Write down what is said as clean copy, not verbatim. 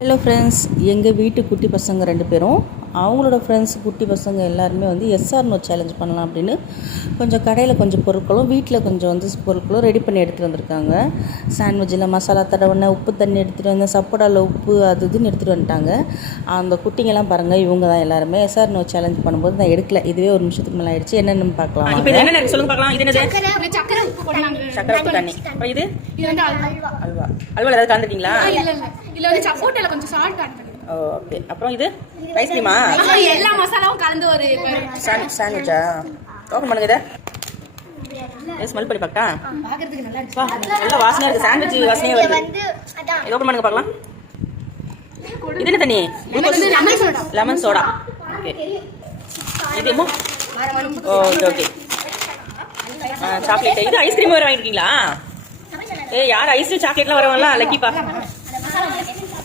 Hello friends, எங்கள் வீட்டு குட்டி பசங்க 2 பேரும் அவங்களோட ஃப்ரெண்ட்ஸ் குட்டி பசங்க எல்லாருமே வந்து எஸ்ஆர் நோ சேலஞ்ச் பண்ணலாம் அப்படின்னு கொஞ்சம் கடையில் கொஞ்சம் பொருட்களும் வீட்டில் கொஞ்சம் பொருட்களும் ரெடி பண்ணி எடுத்துகிட்டு வந்திருக்காங்க. சாண்ட்விட்சில் மசாலா தடவை உப்பு தண்ணி எடுத்துகிட்டு வந்து சப்போடாவில் உப்பு அது இதுன்னு எடுத்துகிட்டு வந்துட்டாங்க. அந்த குட்டிங்கெல்லாம் பாருங்கள், இவங்க தான் எல்லாருமே எஸ்ஆர் நோ சேலஞ்ச் பண்ணும்போது நான் எடுக்கல. இதுவே ஒரு நிமிஷத்துக்கு மேலே ஆயிடுச்சு. என்னென்னு பார்க்கலாம். இப்போ இது என்ன சொல்லுங்க பார்க்கலாம். இது என்னது? சக்கரை உப்பு தண்ணி. அப்புறம் இது வந்து அல்வா. அல்வால ஏதாவது கலந்துட்டீங்களா? இல்ல வந்து சப்போட்டால கொஞ்சம் சால்ட் ஆட் பண்ணுங்க. ஓகே. அப்புறம் இது ஐஸ்கிரீமா? எல்லா மசாலாவும் கலந்து ஒரு சாண்ட்விச்சா? ஓபன் பண்ணுங்க இத. ஸ்மெல் பண்ணி பார்க்கட்டா? பாக்கிறதுக்கு நல்லா இருக்கு. நல்ல வாசனையா இருக்கு. சாண்ட்விச் வாசனையா வருது. இத ஓபன் பண்ணுங்க பார்க்கலாம். இது என்ன தண்ணி? Lemon soda. ஓகே. இது ஓகே. சாக்லேட். இது ஐஸ்கிரீம் வேற வாங்கிருக்கீங்களா? யார் ஐஸ் சாக்லேட்லாம் வரவங்களா? லக்கிப்பா.